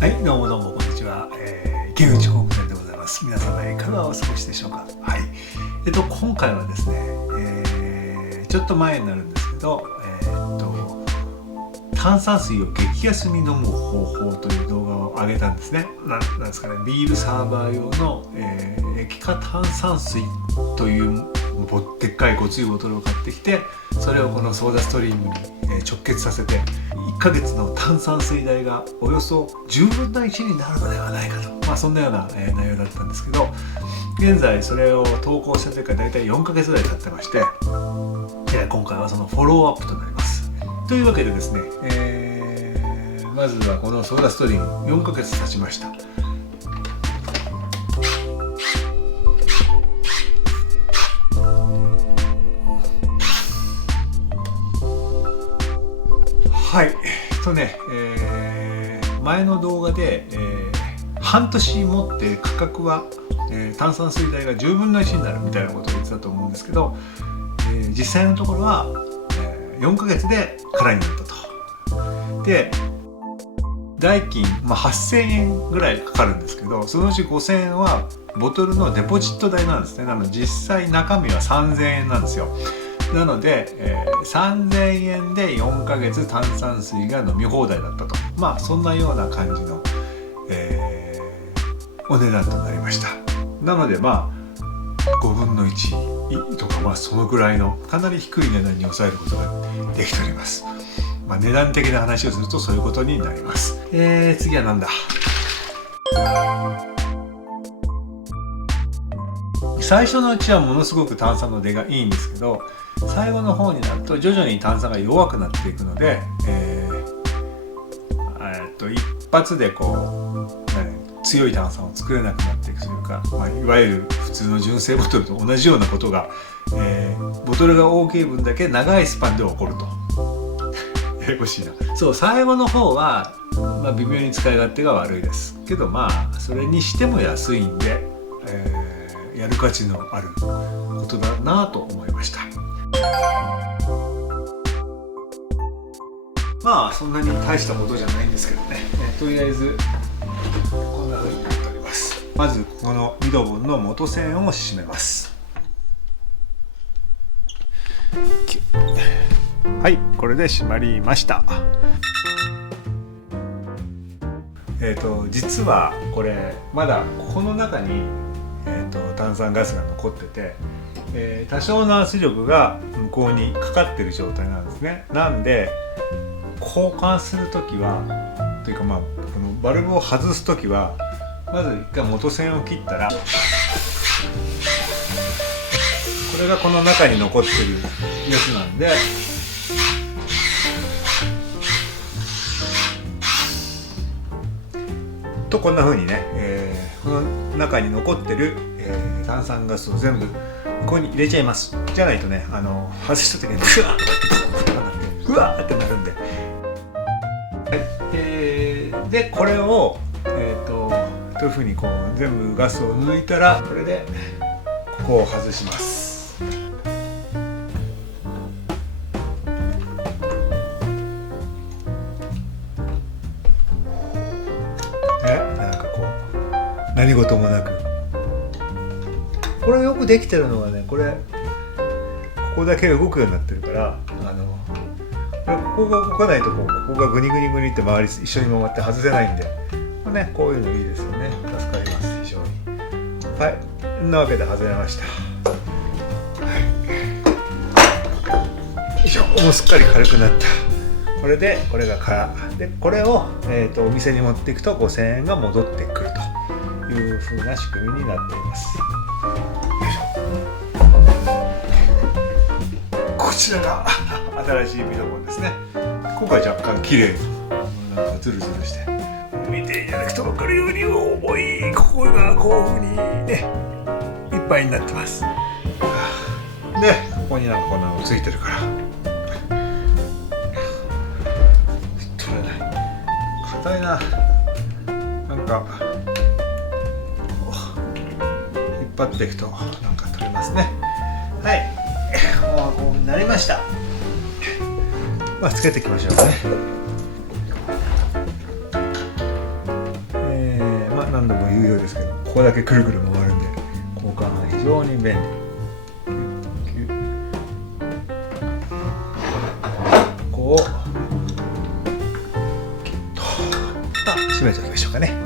はい、どうもどうもこんにちは、池内工務店でございます。皆様いかがお過ごしでしょうか。はい、今回はですね、ちょっと前になるんですけど、炭酸水を激安に飲む方法という動画を上げたんですね。なんですかね、ビールサーバー用の、液化炭酸水というでっかいごついボトルを買ってきて、それをこのソーダストリームに直結させて1ヶ月の炭酸水代がおよそ10分の1になるのではないかと、そんなような内容だったんですけど、現在それを投稿してから大体4ヶ月ぐらい経ってまして、今回はそのフォローアップとなります。というわけでですね、まずはこのソーダストリーム4ヶ月経ちました。はい、前の動画で、半年持って価格は、炭酸水代が10分の1になるみたいなことを言ってたと思うんですけど、実際のところは、4ヶ月で空になったと。で、代金、8000円ぐらいかかるんですけど、そのうち5000円はボトルのデポジット代なんですね。なので実際中身は3000円なんですよ。なので、3000円で4ヶ月炭酸水が飲み放題だったと、そんなような感じの、お値段となりました。なので5分の1とか、そのぐらいのかなり低い値段に抑えることができております。値段的な話をするとそういうことになります。次はなんだ。最初のうちはものすごく炭酸の出がいいんですけど、最後の方になると徐々に炭酸が弱くなっていくので、一発で強い炭酸を作れなくなっていくというか、いわゆる普通の純正ボトルと同じようなことが、ボトルが大きい分だけ長いスパンで起こると。ややこしいな。そう、最後の方は、微妙に使い勝手が悪いですけど、それにしても安いんで、やる価値のあることだなと思いました。そんなに大したことじゃないんですけどね、とりあえずこんな風になっております。まずこのミドボンの元栓を締めます。はい、これで締まりました。実はこれまだここの中に、炭酸ガスが残ってて、多少の圧力が向こうにかかってる状態なんですね。なんで交換するときはというか、このバルブを外すときはまず一回元栓を切ったら、これがこの中に残ってるやつなんで、こんな風にね、この中に残ってる、炭酸ガスを全部ここに入れちゃいます。じゃないとね、外した時にグワーってなるんで、でこれを、という風に全部ガスを抜いたら、これでここを外します。何事もなく、これよくできてるのはね、ここだけ動くようになってるから、ここが動かないとここがグニグニグニって周り一緒に回って外せないんで、こういうのいいですよね。助かります、非常に。はい、そんなわけで外れました。よいしょ、もうすっかり軽くなった。これでこれが空で、これを、お店に持っていくと5000円が戻ってくるという風な仕組みになっています。よいしょ。こちらが新しいミドボンですね。今回若干綺麗、なんかズルズルして、見ていただくと分かるように重い、ここがこういう風にねいっぱいになってます。で、ここにこんなのついてるから取れない。硬いな。なんか引っ張っていくとなんか取れますね。はい、もうこうなりました。つけていきましょうね。度も言うようですけど、ここだけくるくる回るんで交換が非常に便利。こうキュッと閉めておきましょうかね。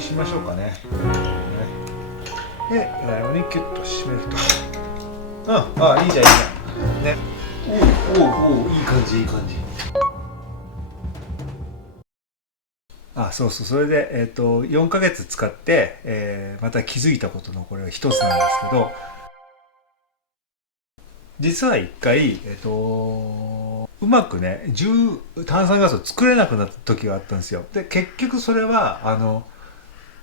しましょうかね。で、にキュッと締めると。いいじゃんいいじゃん。ね。おいい感じいい感じ。そうそう、それで4ヶ月使って、また気づいたことのこれは一つなんですけど、実は一回うまくね炭酸ガスを作れなくなった時があったんですよ。で結局それは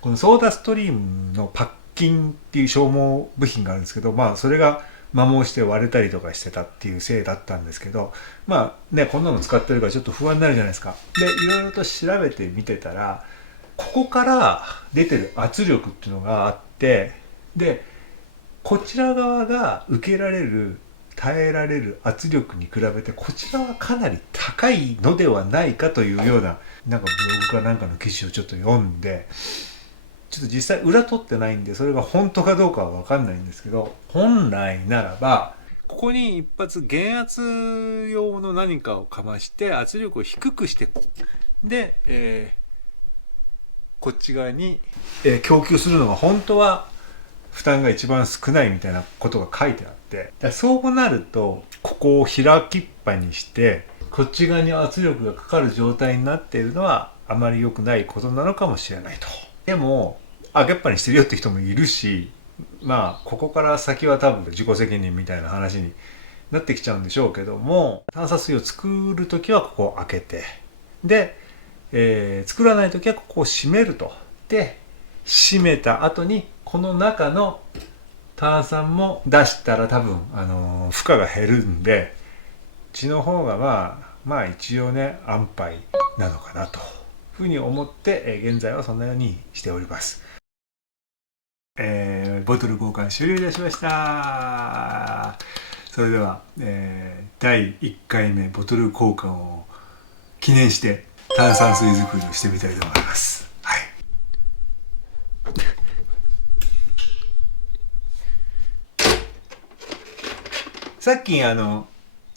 このソーダストリームのパッキンっていう消耗部品があるんですけど、それが摩耗して割れたりとかしてたっていうせいだったんですけど、こんなの使ってるからちょっと不安になるじゃないですか。でいろいろと調べてみてたら、ここから出てる圧力っていうのがあって、でこちら側が受けられる耐えられる圧力に比べてこちらはかなり高いのではないかというようなブログかなんかの記事をちょっと読んで、ちょっと実際裏取ってないんでそれが本当かどうかは分かんないんですけど、本来ならばここに一発減圧用の何かをかまして圧力を低くしてで、こっち側に、供給するのが本当は負担が一番少ないみたいなことが書いてあって、そうなるとここを開きっぱにしてこっち側に圧力がかかる状態になっているのはあまり良くないことなのかもしれないと。でも開けっぱにしてるよって人もいるし、ここから先は多分自己責任みたいな話になってきちゃうんでしょうけども、炭酸水を作る時はここを開けて、で、作らない時はここを閉めると。で閉めた後にこの中の炭酸も出したら多分負荷が減るんで、血の方が一応ね安牌なのかなというふうに思って、現在はそのようにしております。ボトル交換終了いたしました。それでは、第1回目ボトル交換を記念して炭酸水作りをしてみたいと思います。はい。さっき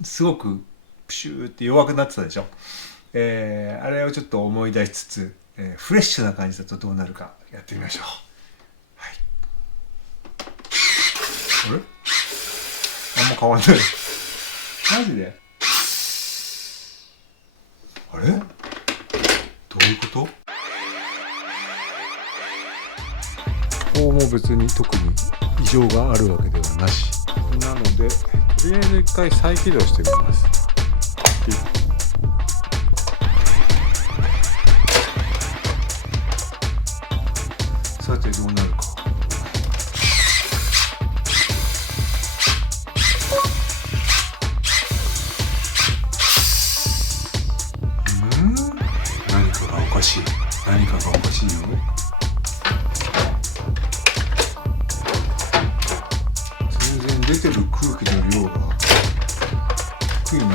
すごくプシューって弱くなってたでしょ。あれをちょっと思い出しつつ、フレッシュな感じだとどうなるかやってみましょう。はい。あれ？あんま変わんない。マジで？あれ？どういうこと？こうも別に特に異常があるわけではなし。なのでとりあえず一回再起動してみます。さてどうなるか。何かがおかしい。何かがおかしいよ。全然出てる空気の量が低いな。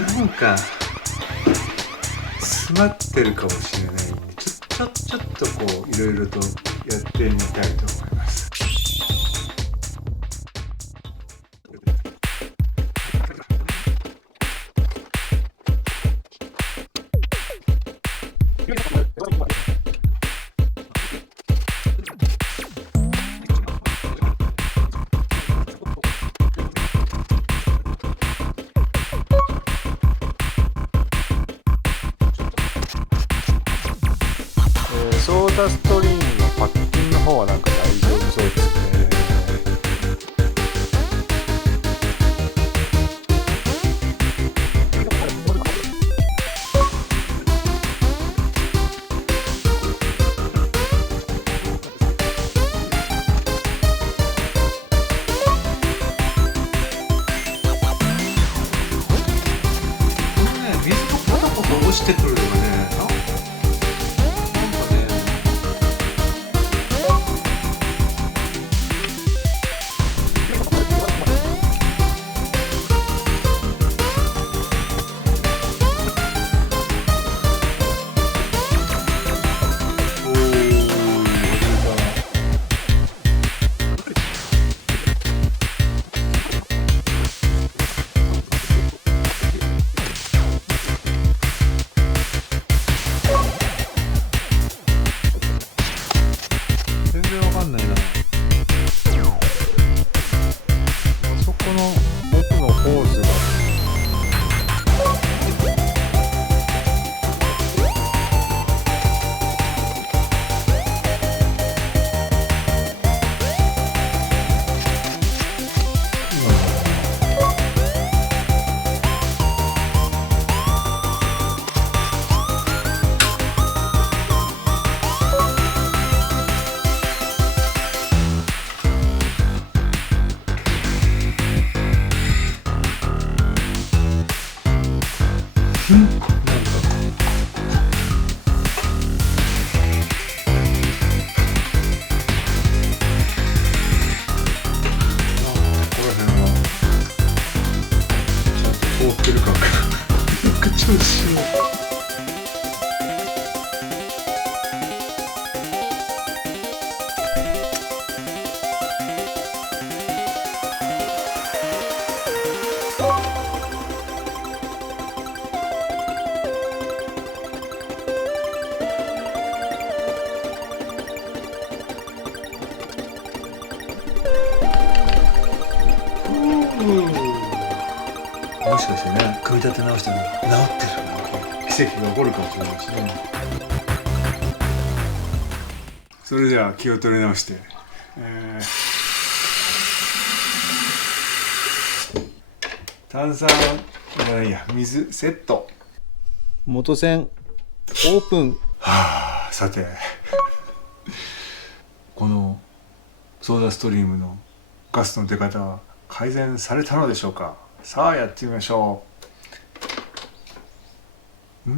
なんか詰まってるかもしれないんで、ちょっとこういろいろとやってみたいと思います。ソーダストリームのパッキンの方はなんか大丈夫そうですね。しかしてね、組み立て直したら治ってるなんて奇跡が起こるかもしれないしね。それでは気を取り直して、炭酸じゃないや、水セット。元栓オープン。はあ、さてこのソーダストリームのガスの出方は改善されたのでしょうか。さあやってみましょう。お、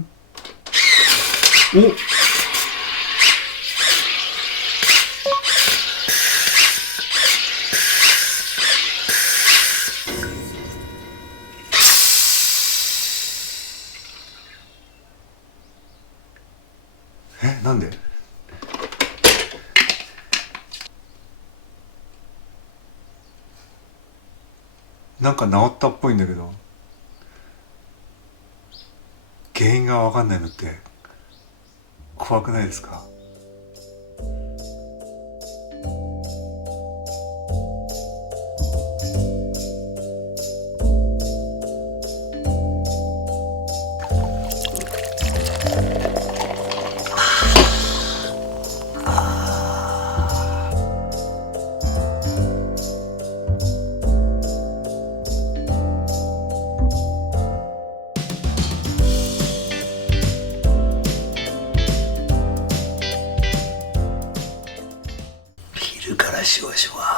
なんで？なんか治ったっぽいんだけど、原因が分かんないのって怖くないですか？昼からシュワシュワ。